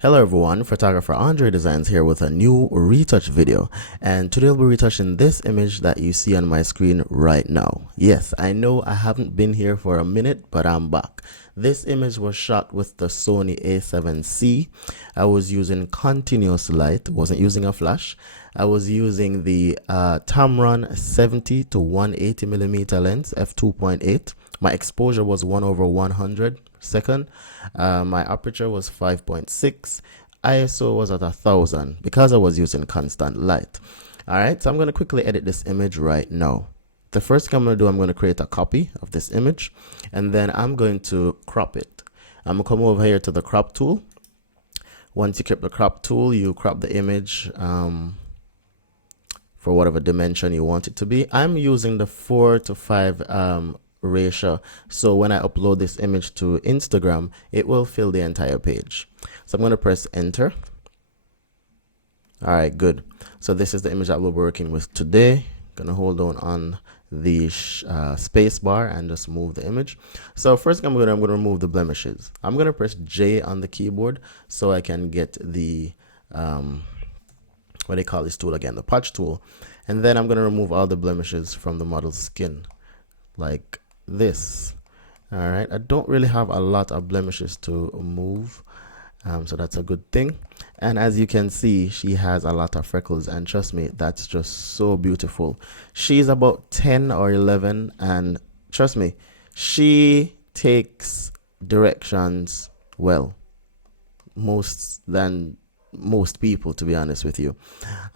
Hello everyone, photographer Andredesignz here with a new retouch video, and today I'll be retouching this image that you see on my screen right now. Yes, I know I haven't been here for a minute, but I'm back. This image was shot with the Sony a7C. I was using continuous light, wasn't using a flash. I was using the Tamron 70 to 180 millimeter lens, f2.8. My exposure was 1/100 second. My aperture was 5.6. ISO was at 1000 because I was using constant light. Alright, so I'm going to quickly edit this image right now. The first thing I'm going to do, I'm going to create a copy of this image, and then I'm going to crop it. I'm going to come over here to the crop tool. Once you click the crop tool, you crop the image for whatever dimension you want it to be. I'm using the 4:5 ratio, so when I upload this image to Instagram, it will fill the entire page. So I'm going to press enter. Alright, good. So this is the image that we're working with today. Gonna hold on the space bar and just move the image. So first thing I'm gonna remove the blemishes. I'm gonna press J on the keyboard so I can get the what do you call this tool again, the patch tool, and then I'm gonna remove all the blemishes from the model's skin like this. All right, I don't really have a lot of blemishes to move, so that's a good thing. And as you can see, she has a lot of freckles, and trust me, that's just so beautiful. She's about 10 or 11, and trust me, she takes directions well, most people, to be honest with you.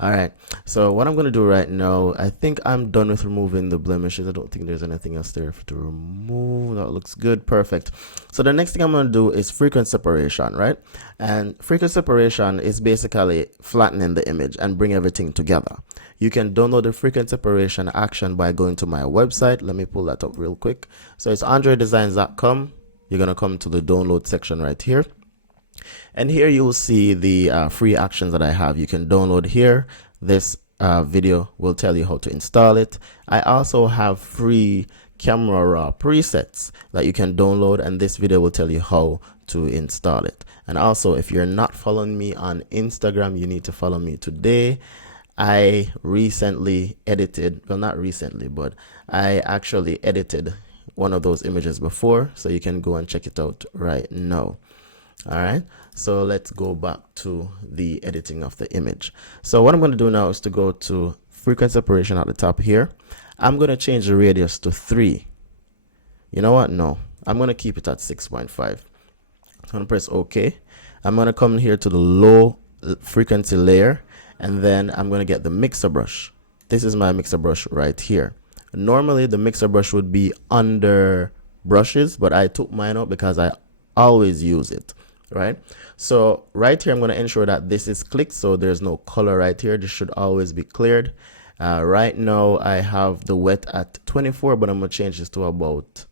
All right, so what I'm going to do right now, I think I'm done with removing the blemishes. I don't think there's anything else there to remove. That looks good. Perfect. So the next thing I'm going to do is frequency separation, right? And frequency separation is basically flattening the image and bring everything together. You can download the frequency separation action by going to my website. Let me pull that up real quick. So it's andredesignz.com. You're going to come to the download section right here. And here you will see the free actions that I have. You can download here. This video will tell you how to install it. I also have free camera raw presets that you can download, and this video will tell you how to install it. And also, if you're not following me on Instagram, you need to follow me today. I recently edited, well, not recently, but I actually edited one of those images before, so you can go and check it out right now. All right, so let's go back to the editing of the image. So what I'm going to do now is to go to frequency separation at the top here. I'm going to change the radius to 3. You know what? No, I'm going to keep it at 6.5. I'm going to press OK. I'm going to come here to the low frequency layer, and then I'm going to get the mixer brush. This is my mixer brush right here. Normally the mixer brush would be under brushes, but I took mine out because I always use it. Right, so right here I'm going to ensure that this is clicked, so there's no color right here. This should always be cleared. Right now I have the wet at 24, but I'm going to change this to about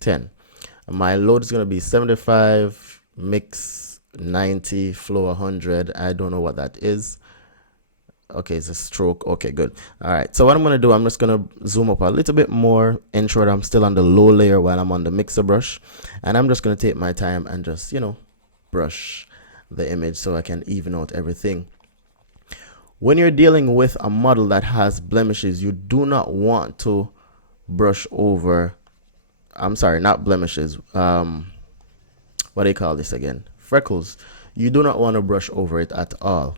10. My load is going to be 75, mix 90, flow 100. I don't know what that is. Okay, it's a stroke. Okay, good. All right, so what I'm going to do, I'm just going to zoom up a little bit more, ensure that I'm still on the low layer while I'm on the mixer brush, and I'm just going to take my time and just, you know, brush the image so I can even out everything. When you're dealing with a model that has blemishes, you do not want to brush over, I'm sorry, not blemishes, what do you call this again? Freckles. You do not want to brush over it at all.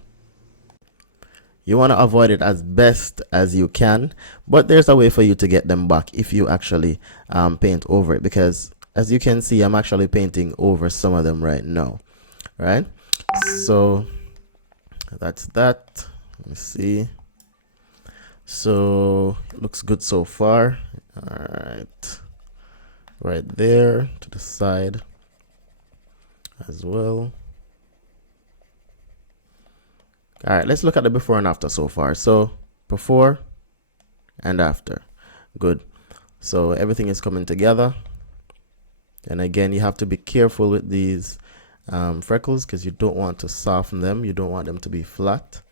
You want to avoid it as best as you can, but there's a way for you to get them back if you actually paint over it, because as you can see, I'm actually painting over some of them right now, right? So that's that. Let me see. So looks good so far. All right, right there to the side as well. All right, let's look at the before and after so far. So before and after. Good. So everything is coming together. And again, you have to be careful with these freckles because you don't want to soften them. You don't want them to be flat.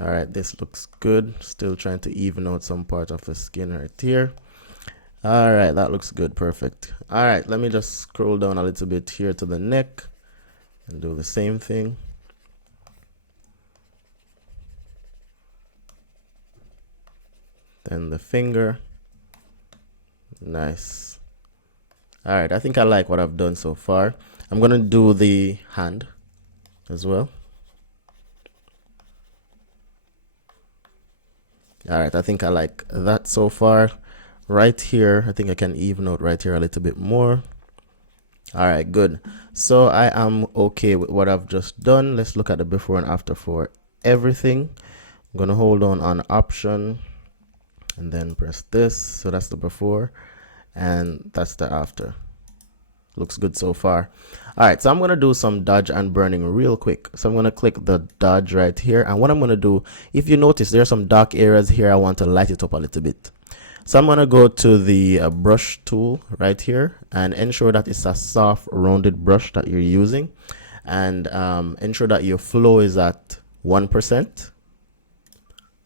All right, this looks good. Still trying to even out some part of the skin right here. All right, that looks good. Perfect. All right, let me just scroll down a little bit here to the neck and do the same thing. Then the finger. Nice. All right, I think I like what I've done so far. I'm gonna do the hand as well. All right, I think I like that so far. Right here, I think I can even out right here a little bit more. All right, good. So I am okay with what I've just done. Let's look at the before and after for everything. I'm gonna hold on option and then press this. So that's the before and that's the after. Looks good so far. All right, so I'm gonna do some dodge and burning real quick. So I'm gonna click the dodge right here, and what I'm gonna do, if you notice there are some dark areas here, I want to light it up a little bit. So I'm gonna go to the brush tool right here and ensure that it's a soft rounded brush that you're using, and ensure that your flow is at 1%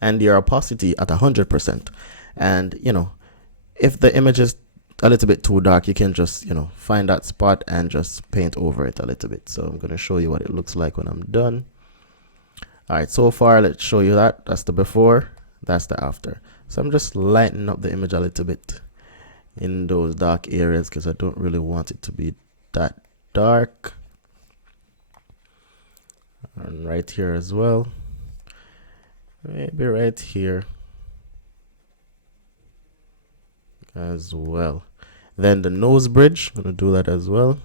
and your opacity at 100%. And you know, if the image is a little bit too dark, you can just, you know, find that spot and just paint over it a little bit. So I'm going to show you what it looks like when I'm done. All right, so far let's show you that. That's the before, that's the after. So I'm just lightening up the image a little bit in those dark areas because I don't really want it to be that dark. And right here as well, maybe right here as well. Then the nose bridge, I'm gonna do that as well.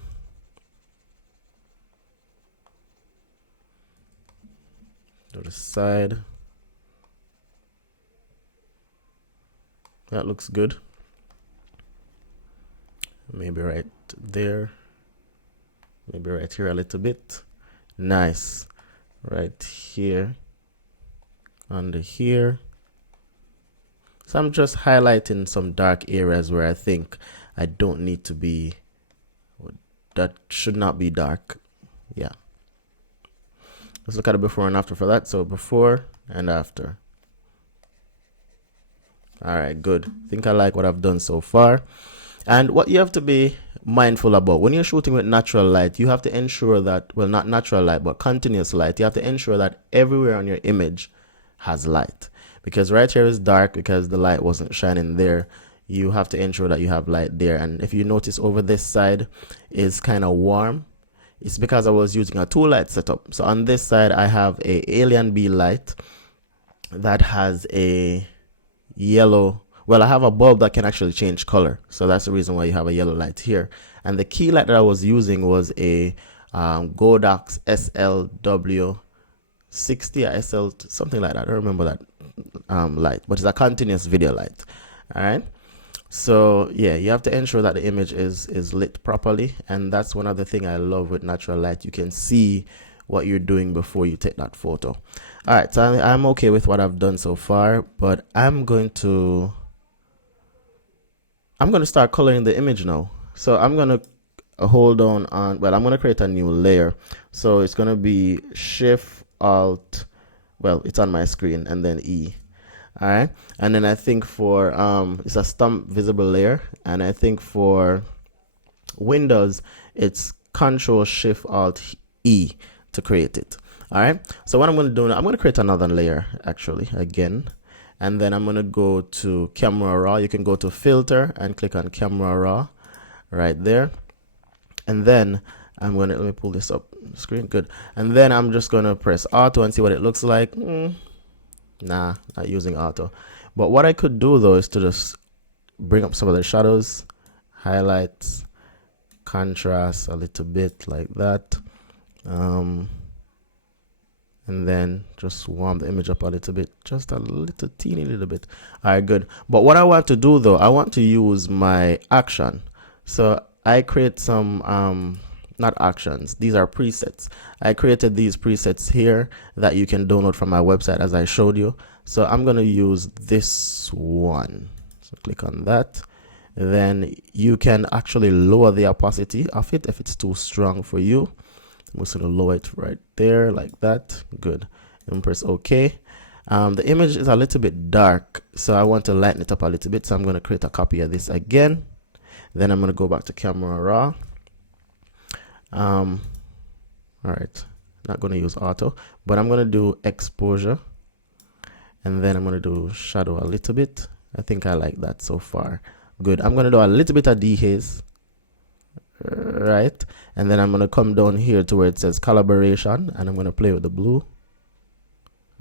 To the side. That looks good. Maybe right there. Maybe right here a little bit. Nice. Right here. Under here. So I'm just highlighting some dark areas where I think I don't need to be, that should not be dark. Yeah. Let's look at it before and after for that. So before and after. All right, good. I think I like what I've done so far. And what you have to be mindful about when you're shooting with natural light, you have to ensure that, well, not natural light, but continuous light. You have to ensure that everywhere on your image has light. Because right here is dark because the light wasn't shining there. You have to ensure that you have light there. And if you notice over this side is kind of warm, it's because I was using a 2-light setup. So on this side, I have a Alien B light that has a yellow, well, I have a bulb that can actually change color. So that's the reason why you have a yellow light here. And the key light that I was using was a Godox SLW 60 or SL, something like that. I don't remember that light, but it's a continuous video light. All right. So yeah, you have to ensure that the image is lit properly, and that's one other thing I love with natural light. You can see what you're doing before you take that photo. All right, so I'm okay with what I've done so far, but I'm going to start coloring the image now. So I'm going to hold on, well, I'm going to create a new layer. So it's going to be Shift Alt, well, it's on my screen, and then E. All right, and then I think for it's a stump visible layer, and I think for Windows it's Control Shift Alt E to create it. All right, so what I'm going to do now, I'm going to create another layer actually again, and then I'm going to go to Camera Raw. You can go to Filter and click on Camera Raw right there, and then I'm going to, let me pull this up screen, good, and then I'm just going to press Auto and see what it looks like. Nah, not using auto. But what I could do though is to just bring up some of the shadows, highlights, contrast a little bit like that, and then just warm the image up a little bit, just a little teeny little bit. All right, good. But what I want to do though, I want to use my action. So I create some not actions, these are presets. I created these presets here that you can download from my website as I showed you. So I'm going to use this one. So click on that. Then you can actually lower the opacity of it if it's too strong for you. I'm just going to lower it right there like that. Good. And press OK. The image is a little bit dark, so I want to lighten it up a little bit. So I'm going to create a copy of this again. Then I'm going to go back to camera raw. All right, not going to use auto, but I'm going to do exposure, and then I'm going to do shadow a little bit. I think I like that so far. Good. I'm going to do a little bit of dehaze, right? And then I'm going to come down here to where it says collaboration, and I'm going to play with the blue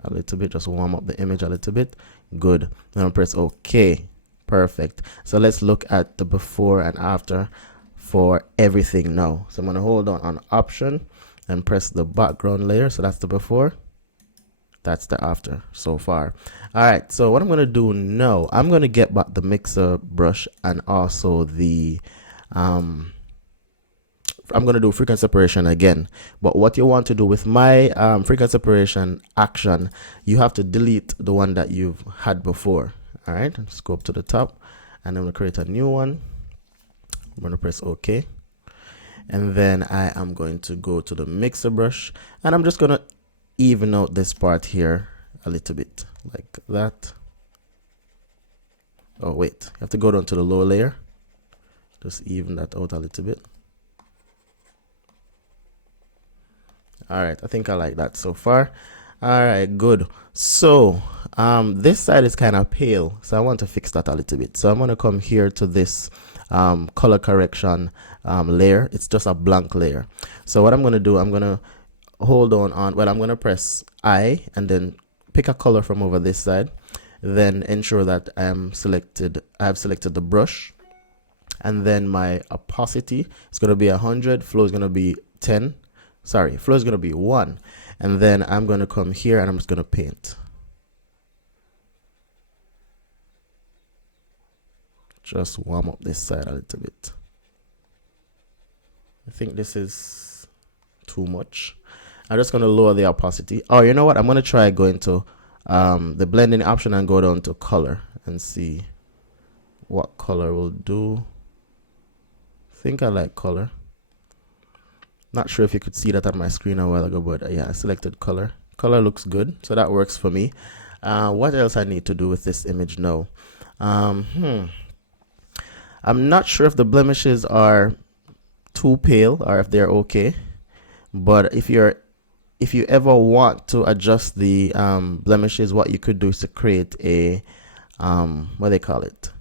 a little bit, just warm up the image a little bit. Good. Then I'll press OK. Perfect. So let's look at the before and after for everything now. So I'm going to hold on option and press the background layer. So that's the before, that's the after so far. All right, so what I'm going to do now, I'm going to get back the mixer brush and also the I'm going to do frequency separation again. But what you want to do with my frequency separation action, you have to delete the one that you've had before. All right, just go up to the top, and I'm going to create a new one. I'm going to press OK. And then I am going to go to the mixer brush, and I'm just going to even out this part here a little bit, like that. Oh, wait, you have to go down to the lower layer. Just even that out a little bit. All right, I think I like that so far. All right, good. So this side is kind of pale, so I want to fix that a little bit. So I'm going to come here to this color correction layer. It's just a blank layer. So what I'm going to do, I'm going to hold on, well, I'm going to press I and then pick a color from over this side. Then ensure that I have selected the brush, and then my opacity is going to be 100, flow is going to be 10. Sorry, flow is going to be 1. And then I'm going to come here and I'm just going to paint. Just warm up this side a little bit. I think this is too much. I'm just going to lower the opacity. Oh, you know what? I'm going to try going to the blending option and go down to color and see what color will do. I think I like color. Not sure if you could see that on my screen a while ago, but yeah, I selected color. Color looks good, so that works for me. What else I need to do with this image now? I'm not sure if the blemishes are too pale or if they're okay. But if you ever want to adjust the blemishes, what you could do is to create a what they call it,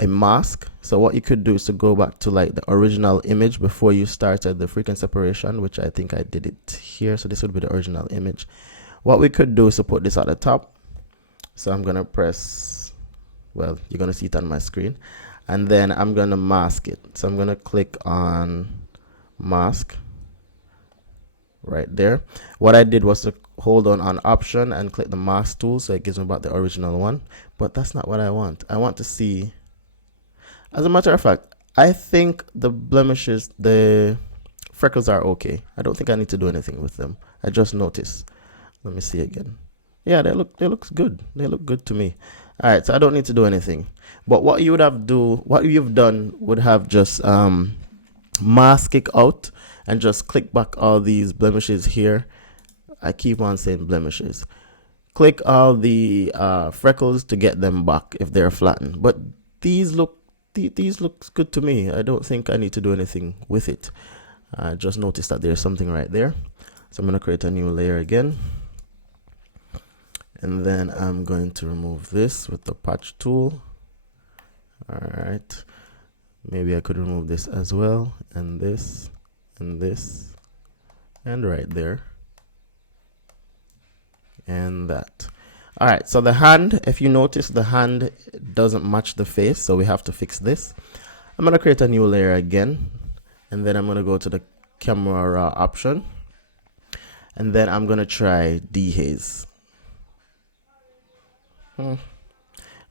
a mask. So what you could do is to go back to like the original image before you started the frequency separation, which I think I did it here. So this would be the original image. What we could do is to put this at the top. So I'm gonna press, well, you're gonna see it on my screen, and then I'm gonna mask it. So I'm gonna click on mask right there. What I did was to hold on option and click the mask tool, so it gives me back the original one. But that's not what I want. I want to see. As a matter of fact, I think the blemishes, the freckles are okay. I don't think I need to do anything with them. I just noticed. Let me see again. Yeah, they look good. They look good to me. All right, so I don't need to do anything. But what you've done would have just mask it out and just click back all these blemishes here. I keep on saying blemishes. Click all the freckles to get them back if they're flattened. But these looks good to me. I don't think I need to do anything with it. I just noticed that there's something right there. So I'm going to create a new layer again. And then I'm going to remove this with the patch tool. All right. Maybe I could remove this as well, and this, and this, and right there, and that. All right, so the hand, if you notice, the hand doesn't match the face, so we have to fix this. I'm going to create a new layer again, and then I'm going to go to the camera raw option, and then I'm going to try dehaze. I'm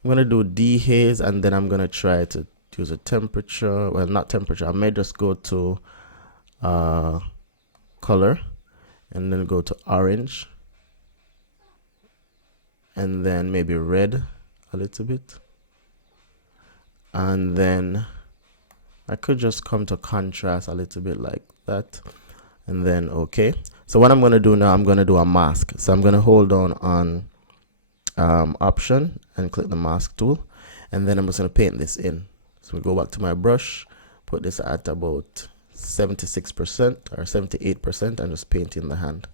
going to do dehaze, and then I'm going to try to use a temperature. Well, not temperature. I may just go to color, and then go to orange, and then maybe red a little bit, and then I could just come to contrast a little bit like that, and then okay. So what I'm going to do now, I'm going to do a mask. So I'm going to hold on option and click the mask tool, and then I'm just going to paint this in. So we go back to my brush, put this at about 76% or 78%, and just paint in the hand.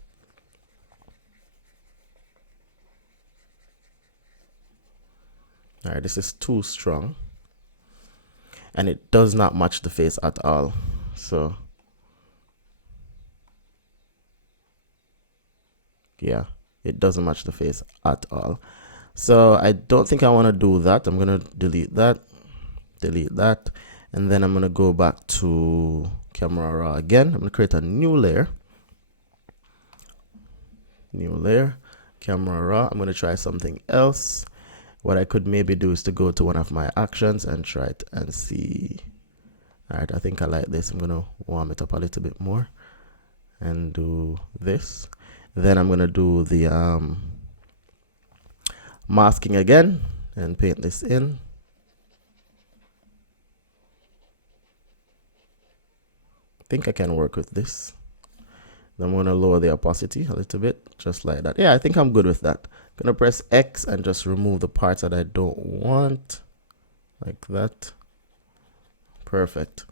All right, this is too strong, and it does not match the face at all. So yeah, it doesn't match the face at all. So I don't think I want to do that. I'm going to delete that, and then I'm going to go back to Camera Raw again. I'm going to create a new layer, Camera Raw. I'm going to try something else. What I could maybe do is to go to one of my actions and try it and see. All right, I think I like this. I'm going to warm it up a little bit more and do this. Then I'm going to do the masking again and paint this in. I think I can work with this. Then I'm going to lower the opacity a little bit, just like that. Yeah, I think I'm good with that. I'm going to press X and just remove the parts that I don't want, like that. Perfect.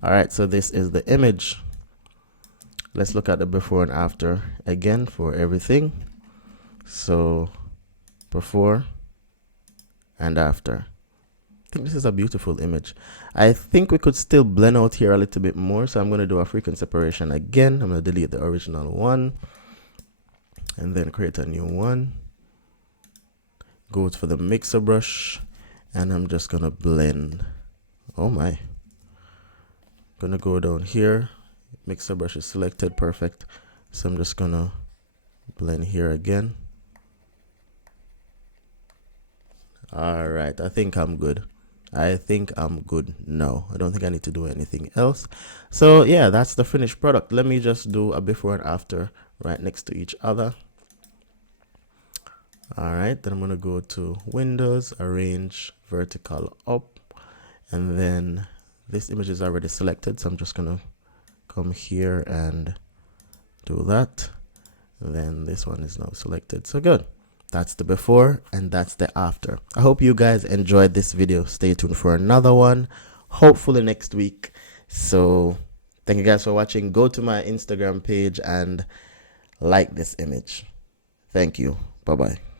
All right, so this is the image. Let's look at the before and after again for everything. So before and after. I think this is a beautiful image. I think we could still blend out here a little bit more, so I'm going to do a frequency separation again. I'm going to delete the original one and then create a new one. Go for the mixer brush, and I'm just going to blend. Oh my. Going to go down here. Mixer brush is selected. Perfect. So I'm just going to blend here again. All right, I think I'm good. I think I'm good now. I don't think I need to do anything else. So yeah, that's the finished product. Let me just do a before and after right next to each other. All right, then I'm gonna go to Windows, Arrange, Vertical Up, and then this image is already selected, so I'm just gonna come here and do that. And then this one is now selected, so good. That's the before and that's the after. I hope you guys enjoyed this video. Stay tuned for another one, hopefully next week. So thank you guys for watching. Go to my Instagram page and like this image. Thank you. Bye-bye.